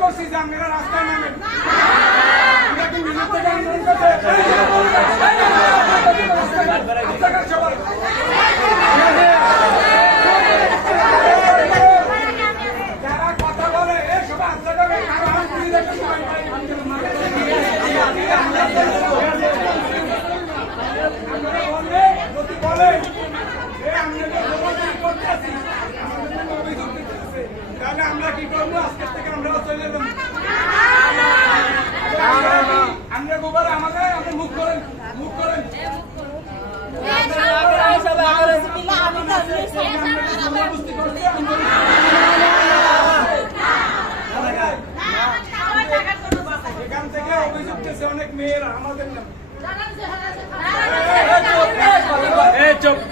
করছি যে আপনারা রাস্তায় নামেন সবাই যারা কথা বলে এ সবাই আনতে যাবে কারও হাত দিয়ে দেখে সবাই আপনারা বললে যদি বলেন যে আমরা যে জবাবদিহি করতেছি আমাদের জন্য অভিযোগ দিতেছে তাহলে আমরা কি করব আজকের থেকে আমরাও চলে যাব আমরা গোবার আমাদের আপনি মুখ করেন মুখ করেন জবরদস্তি করছে আন্দোলন এখান থেকে অভিযোগ দিচ্ছে অনেক মেয়েরা আমাদের নামে এই চুপ কথা শুনো না কোনো উত্তর শুনতে চাই নাই জবাব দেন আমরা বলছি। আমাদের নামে এখান থেকে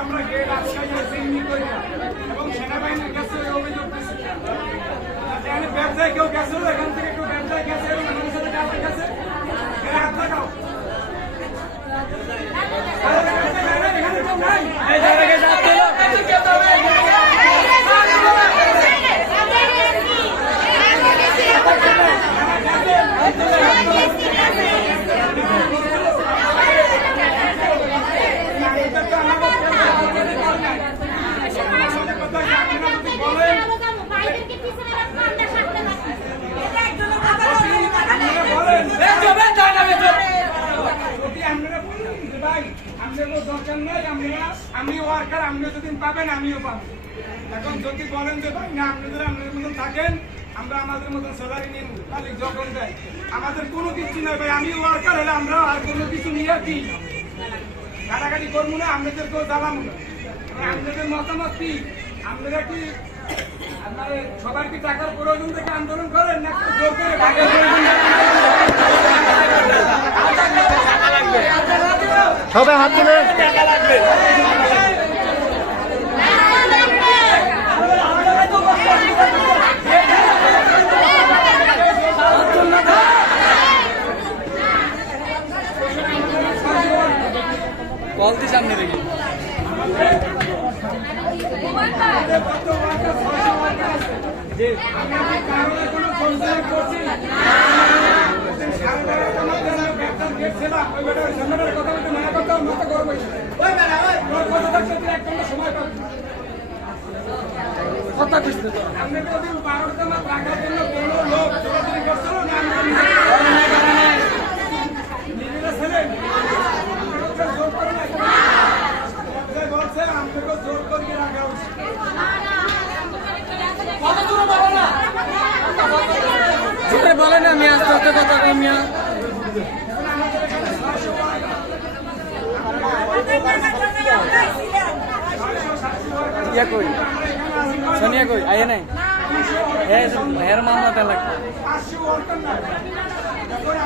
আমরা গেট আটকাইয়ে সিগনি করি। এবং সেনাবাহিনীর কাছে অভিযোগ ব্যবসায় কেউ গেছিল এখান থেকে কেউ ব্যবসায় গেছে এবং সাথে গেছে হাত লাগাও এখানে কেউ নাই এই জায়গায় যাচ্ছে যদি আপনারা বলেন যে ভাই আপনাদের দরকার নাই আমরা আমি ওয়ার্কার আপনিও যদি পাবেন আমিও পাবো এখন যদি বলেন যে ভাই, না, আপনাদের আপনাদের মতন থাকেন, আমরা আমাদের মতন স্যালারি নিন মালিক যখন দেয়, আমাদের কোনো কিছু নয় ভাই, আমি ওয়ার্কার হলে আমরা আর কোনো কিছু নিয়ে কি কাটাকাটি করব না, আপনাদেরকেও জ্বালাবো না। আপনাদের মতামত কি? আপনারা কি আপনার সবার কি টাকার প্রয়োজন থেকে আন্দোলন করেন না টাকার প্রয়োজন সবাই হাত তুলে। বলতে সামনে দেখি কত ওয়ার্কার ছয়শো ওয়ার্কার আছে আমরা কি কারণে কোনো সংশয় করছি সাড়ে বারোটার মধ্যে আমরা ব্যবসার গেট ছিলাম ওই বেটার ঝামেলার কথা বলতে মানা করতে ওর মাথা গরম হয়েছে ওই বেলা ওই তোর কথা থাকতে তুই ঘণ্টা সময় পাবি। কথা কইতে তো যদি বারোটা মাস রাখার জন্য কোনো লোক জোরাজুরি করছিল না আমরা নিজেরা ছিলেন আপনারা জোর করে নাই ব্যবসায় বলছে আমাদেরকে জোর করিয়ে রাখা উচিত জোরে বলে না মিয়া আস্তে আস্তে কথা কই মিয়া ইয়া কই সোনিয়া কই আয়ে নাই এ হের মামলা তে লাগ পাঁচশো ওয়ার্কার না এখন আমরা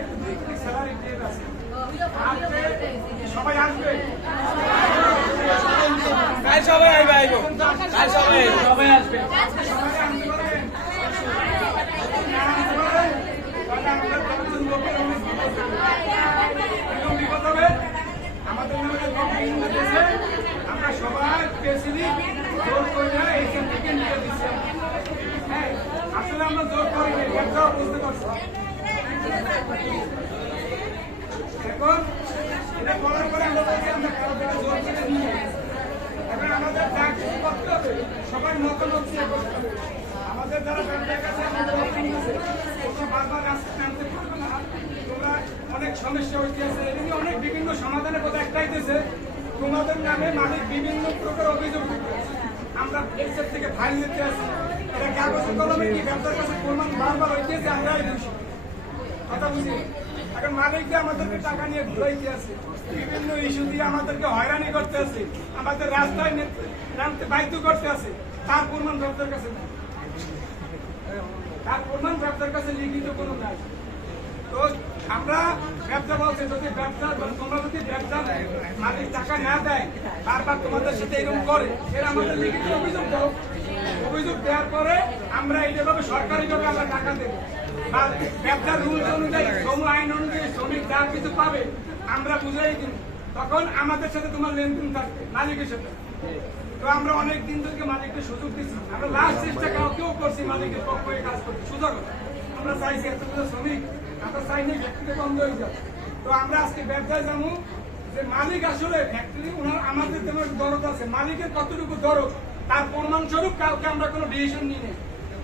সবাই আসবে? সবাই আইবা। সবাই সবাই আসবে। আমরা সবাই পেয়েছিলি জোর করে এইখান থেকে নিয়ে দিচ্ছি হ্যাঁ আসলে আমরা জোর করিনি ব্যবসা বুঝতে পারছি। এখন আমরা বলছি আমরা থেকে জোর আমাদের যা কিছু সবাই মতামত হবে আমাদের যারা আছে বারবার আসতে নামতে না অনেক সমস্যা হচ্ছে এগুলি অনেক বিভিন্ন সমাধানের কথা দিয়েছে তোমাদের নামে বিভিন্ন প্রকার অভিযোগ আমরা এসব থেকে ফাইল দিতে আসি। এটা কাগজ কলমে কি ব্যবসার কাছে প্রমাণ বারবার হইতেছে? আমরাই দোষী কথা বুঝি? এখন মালিক যে আমাদেরকে টাকা নিয়ে ঘুরাইতে আছে। বিভিন্ন ইস্যু দিয়ে আমাদেরকে হয়রানি করতে আছে। আমাদের রাস্তায় নামতে বাধ্য করতে আছে। তার প্রমাণ ব্যবসার কাছে নাই। তার প্রমাণ ব্যবসার কাছে লিখিত কোনো নাই। তো আমরা ব্যবসা বলছে যদি ব্যবসা তোমরা যদি ব্যবসা মালিক টাকা না দেয়, বারবার তোমাদের সাথে এরকম করে, এর আমাদের লিখিত অভিযোগ দাও। অভিযোগ দেওয়ার পরে আমরা এইভাবে সরকারিভাবে আমরা টাকা দেবো। ব্যবসার রুলস অনুযায়ী, শ্রম আইন অনুযায়ী শ্রমিক যা কিছু পাবে, আমরা বুঝাই দিন তখন আমাদের সাথে তোমার লেনদেন থাকবে, মালিকের সাথে। তো আমরা অনেক দিন থেকে মালিককে সুযোগ দিচ্ছি। আমরা লাস্ট চেষ্টা কাউকেও করছি মালিকের পক্ষ হয়ে কাজ করতে। সুযোগ আমরা চাইছি এতগুলো শ্রমিক, আমরা চাই না ফ্যাক্টরি বন্ধ হয়ে যাবে তো আমরা আজকে ব্যবসায় জানব যে মালিক আসলে ফ্যাক্টরি, ওনার আমাদের তেমন দরদ আছে। মালিকের কতটুকু দরদ, তার প্রমাণ স্বরূপ কাউকে আমরা কোনো ডিসিশন নাই।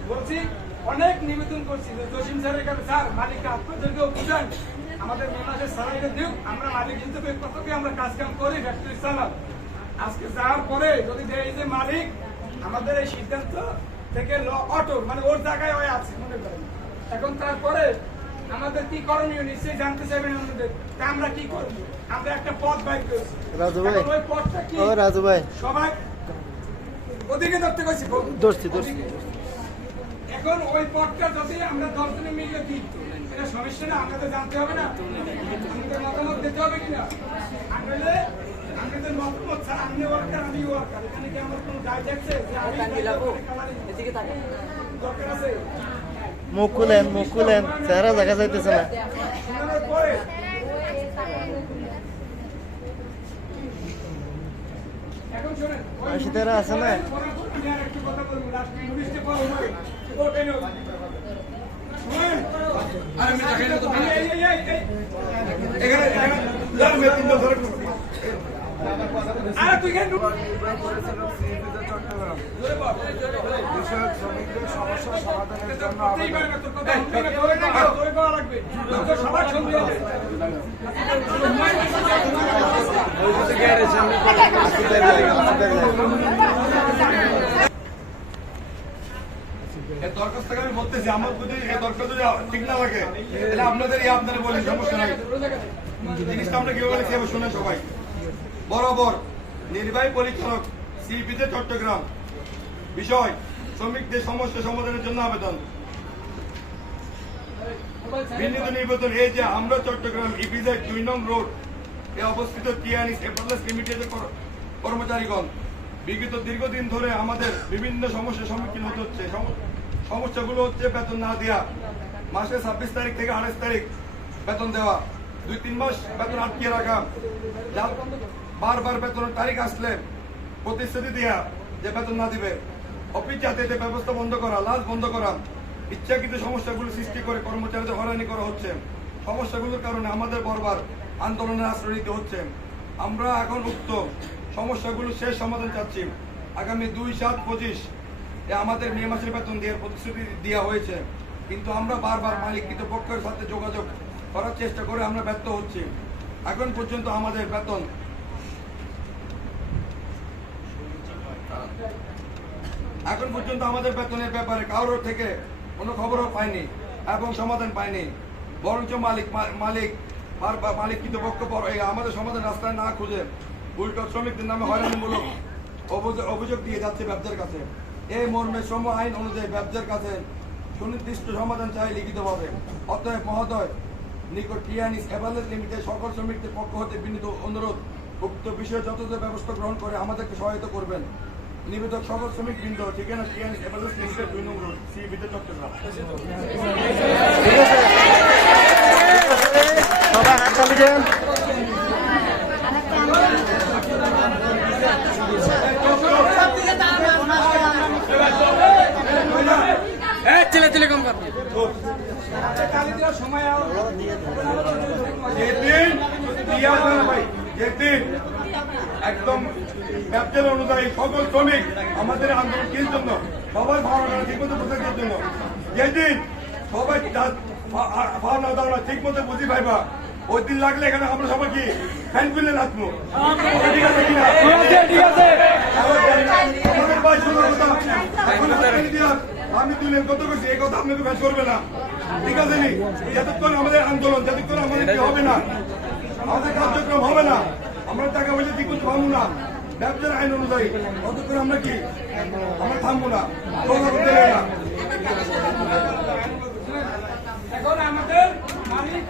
বলছি অনেক নিবেদন করছি যে জসিম স্যারের কাছে স্যার মালিককে আপনাদেরকেও বুঝান আমাদের মে মাসের স্যালারিটা দিও। আমরা মালিক হিসেবে কতকে আমরা কাজ কাম করি ফ্যাক্টরি চালাম আজকে যাওয়ার পরে যদি এই যে মালিক আমাদের এই সিদ্ধান্ত থেকে অটো মানে ওর জায়গায় ওই আছে মনে করেন। এখন তারপরে আমাদের কি করণীয় নিশ্চয়ই জানতে চাইবেন আমাদের। তা আমরা কি করব? আমরা একটা পথ বাইর করেছি। রাজু ভাই। ওই পথটা কি? ও রাজু ভাই। সবাই ওদিকে ধরতে কইছি ধরছি, ধরছি। এখন ওই পথটা যদি আমরা দশ জনে মিলে দিই এটা সমস্যা না আমাদের জানতে হবে না। আমাদের মতামত দিতে হবে কিনা? আসলে আমাদের মতামত ছাড়া আপনি ওয়ার্কার আমি ওয়ার্কার। এখানে কি আমার কোনো দায় থাকছে যে আমি দরকার আছে? মুখ খুলেন মুখ খুলেন। চেহারা দেখা যাইতেছে না। এখন শোনেন আছে না? আর তুই কেন বিষয়ক শ্রমিকদের সমস্যা সমাধানের জন্য করতেই পারে না তোর কথা শুনতে হবে, তোরে না কেউ, তোরে করা লাগবে তোর সবার শুনতে হবে এই আমি বলতেছি, আমার যদি দরখাস্ত যদি ঠিক না তাহলে আপনাদের এই বলেন সমস্যা নাই। জিনিসটা আমরা কীভাবে শুনে সবাই। বরাবর নির্বাহী পরিচালক, সিপিতে চট্টগ্রাম। বিষয়, শ্রমিকদের সমস্যা সমাধানের জন্য আবেদন। আমরা চট্টগ্রাম দুই নং রোড এ অবস্থিত কর্মচারীগণ। বিগত দীর্ঘদিন ধরে আমাদের বিভিন্ন সমস্যার সম্মুখীন হতে হচ্ছে। সমস্যাগুলো হচ্ছে বেতন না দেওয়া মাসে ছাব্বিশ তারিখ থেকে আঠাশ তারিখ বেতন দেওয়া। দুই, তিন মাস বেতন আটকিয়ে রাখা। যা- বারবার বেতনের তারিখ আসলে প্রতিশ্রুতি দেওয়া যে বেতন না দিবে। অফিস যাতায়াতে ব্যবস্থা বন্ধ করা, লাশ বন্ধ করা। ইচ্ছাকৃত সমস্যাগুলো সৃষ্টি করে কর্মচারীদের হয়রানি করা হচ্ছে। সমস্যাগুলোর কারণে আমাদের বরবার আন্দোলনের আশ্রয় নিতে হচ্ছে। আমরা এখন উক্ত সমস্যাগুলো শেষ সমাধান চাচ্ছি। আগামী দুই, সাত, পঁচিশ আমাদের মে মাসের বেতন দেওয়ার প্রতিশ্রুতি দেওয়া হয়েছে। কিন্তু আমরা বারবার মালিক কৃতপক্ষের সাথে যোগাযোগ করার চেষ্টা করে আমরা ব্যর্থ হচ্ছি। এখন পর্যন্ত আমাদের বেতন এখন পর্যন্ত আমাদের বেতনের ব্যাপারে কারোর থেকে কোনো খবরও পাইনি এবং সমাধান পাইনি। বরঞ্চ মালিক মালিক মালিক কৃতপক্ষ আমাদের সমাধান রাস্তায় না খুঁজে উল্টো শ্রমিকদের নামে হয়রানিমূলক অভিযোগ দিয়ে যাচ্ছে ব্যবসার কাছে। এই মর্মে শ্রম আইন অনুযায়ী ব্যবসার কাছে সুনির্দিষ্ট সমাধান চাই লিখিতভাবে। অতএব মহোদয়, নিকট টিয়ানিস এভারেজ লিমিটেড সকল শ্রমিকদের পক্ষ হতে বিনীত অনুরোধ, উক্ত বিষয়ে যথাযথ ব্যবস্থা গ্রহণ করে আমাদেরকে সহায়তা করবেন। নিবেদক সকল শ্রমিক বৃন্দ ঠিকানা টিয়ানিস এভারেজ লিমিটেড দুই নম্বর সি বিদ্যুৎ চট্টগ্রাম সবাই হাততালি দেন এই চিলে চিলে কম কর কালি দেওয়ার সময় আর যেদিন দিয়া হবে না ভাই যেদিন একদম ব্যবসার অনুযায়ী সকল শ্রমিক আমাদের আন্দোলন জন্য সবাই ভাবনা ঠিক মতো বোঝার জন্য। যেদিন সবাই ভাবনা ধারণা ঠিক মতো বুঝি পাইবা। ওই দিন লাগলে এখানে আমরা সবাই কি? ফ্যান খুলে নাচবো। ঠিক আছে কিনা? ঠিক আছে। আমি তুলে কত করছি? এই কথা আপনি তো কাজ করবে না। ঠিক আছে নি? যতক্ষণ আমাদের আন্দোলন যতক্ষণ আমাদের কি হবে না? আমাদের কার্যক্রম হবে না। আমরা টাকা পয়সা ঠিক করতে পারব না। ব্যবসার আইন অনুযায়ী ততক্ষণ আমরা কি? আমরা থামবো না এখন আমাদের মালিক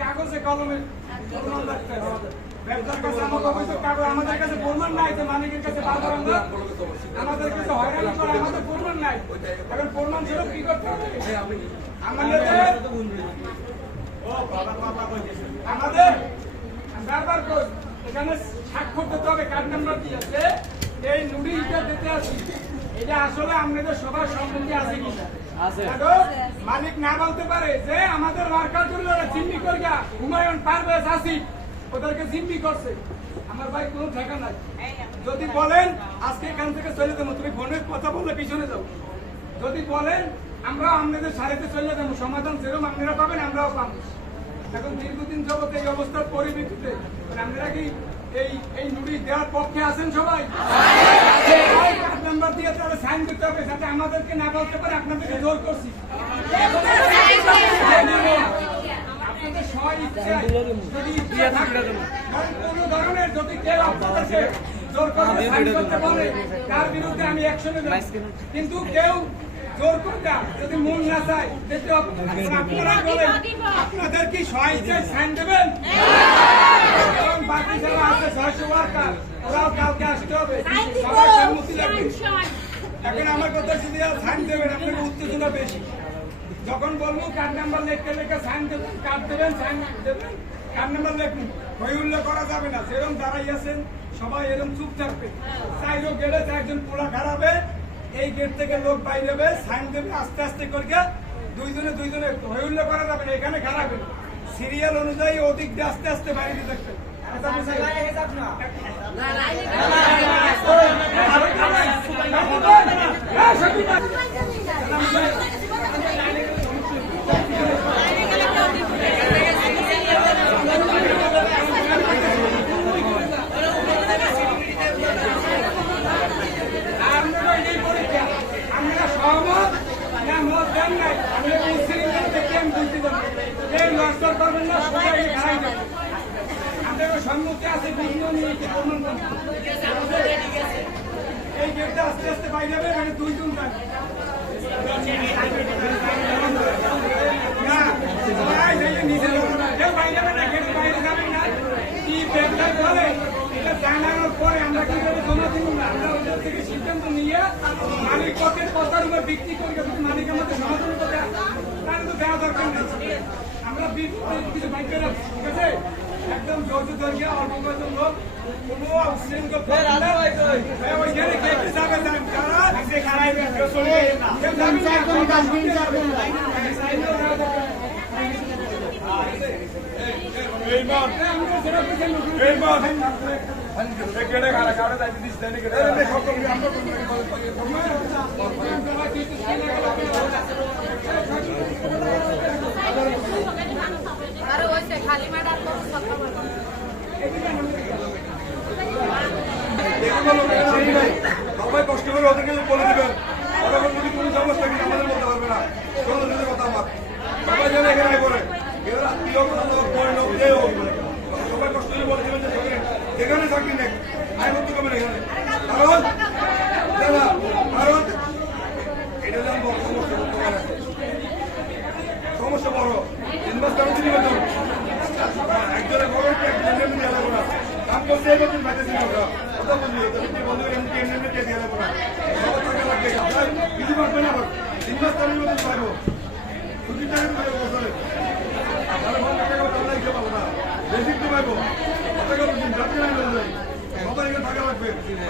কাগজে, কলমে? কাগজ, আমাদের কাছে নাই কাছে বারবার আমাদের কাছে আমাদের কি করতে হবে? আমাদের আমাদের বারবার এখানে স্বাক্ষর দিতে হবে কার্ড নাম্বার কি আছে? এই দিতে আছি এটা আসলে সবার আছে কিনা? মালিক না বলতে পারে যে আমাদের ওয়ার্কার জিম্মি হুমায়ুন পারভেজ আসিফ ওদেরকে জিম্মি করছে। আমার ভাই কোনো ঠেকা নাই। যদি বলেন আজকে এখান থেকে চলে যাব তুমি ফোনে কথা বললে পিছনে যাও। যদি বলেন আমরা আপনাদের সারিতে চলে যাব সমাধান যেরকম আপনারা পাবেন আমরাও পাবো। এখন দীর্ঘদিন যাবত এই অবস্থার পরিপ্রেক্ষিতে মানে আপনারা কি এই এই নোটিশ দেওয়ার পক্ষে আছেন সবাই? নাম্বার দিয়ে তাহলে সাইন করতে হবে যাতে আমাদেরকে না বলতে পারে আপনাদেরকে জোর করছি। আপনাদের সবাই যদি ইচ্ছা থাকে, কোনো ধরনের যদি কেউ আপনাদেরকে জোর করে সাইন করতে বলে তার বিরুদ্ধে আমি অ্যাকশনে কিন্তু কেউ জোর করে দেয়, যদি মন না চায় আপনারা বলেন আপনাদের কি স্বইচ্ছায় সাইন দেবেন? বাকি যারা আছে ছয়শো ওয়ার্কার ওরাও কালকে আসতে হবে। সবার সম্মতি লাগবে। এখন আমার কথা যদি সাইন দেবেন আপনাকে উত্তেজনা বেশি। যখন বলব কার্ড নাম্বার লিখতে লিখে সাইন দেবেন কার্ড দেবেন সাইন দেবেন কার্ড নাম্বার লিখুন হই উল্লেখ করা যাবে না যেরকম দাঁড়াই আছেন সবাই এরকম চুপ থাকবে। চাইলেও গেলে একজন পোলা খারাপে এই গেট থেকে লোক বাইরে হবে সাইন দেবে আস্তে আস্তে করে দুইজনে দুইজনে হই উল্লেখ করা যাবে না এখানে খারাপে সিরিয়াল অনুযায়ী অধিক আস্তে আস্তে বাইরে দিয়ে থাকবে কথা বুঝাই? হ্যাঁ, সত্যি কথা। আপনারা এই পরীক্ষা, আপনারা সহমত না মত দেন নাই? আপনারা উচ্ছৃঙ্খলা দেখে আমি বুঝতে পারব। কেউ নড়চড় করবেন না, সোজা এই দাঁড়াই যাবেন। আপনাদের সম্মতি আছে, বিঘ্ন নিয়ে কি প্রমাণ করবেন? গেটটা আস্তে আস্তে বাইরে যাবে মানে দুই এটা জানানোর পরে আমরা কীভাবে জমা দিব না? আমরা ওদের থেকে সিদ্ধান্ত নিয়ে মালিক পক্ষের কথার উপর ভিত্তি করে যদি মালিক আমাদের সমাধান করতে আসে, তো দেওয়া দরকার নেই। আমরা কিছু বাইক করে ঠিক আছে? একদম জোর ধরিয়া অল্প কয়েকজন লোক কোনো উচ্ছৃঙ্খল করবে না। হ্যাঁ, ওইখানে কে কে যাবে জানেন? যারা নিচে খাড়াইবে, কেউ চলবে না। কেউ যাবে না, সরকার শুনতে যাবে না। সাইনও দেওয়া দরকার নেই। এইবার আমরা যেটা বলছেন, এইবার এই গেটে খারাপ কারও যাইতে দিস দেয়নি গেটে এই নে, সকল মিলে আমরা করব। আরে ওইসে খালি লোক এখানে আসেই নাই। সবাই কষ্ট করে ওদেরকে বলে দিবেন। ওরা যদি কোনো সমস্যা কিন্তু আমাদের বলতে পারবে না। কথা আমার। সবাই যেন এখানে করে সবাই কষ্ট করে বলে দিবেন যে যেখানে চাকরি নেই আয় করতে পারবেন এখানে। কারণ এটা সমস্যা সমস্যা বড়। ইনভেস্ট কারণ খবর একজনের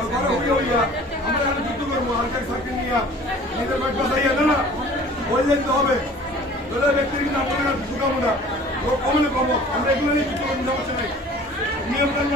আমরা বলি কিছু আর যুদ্ধ করব হালকা চাকরি নিয়ে নিজের বাড়ি বাসাইয়া না যেতে হবে তাহলে ব্যক্তির কিন্তু আপনারা ঢুকাবো না কমলে কমো আমরা এগুলো নিয়ে করব সমস্যা নেই নিয়ম কানুন আমরা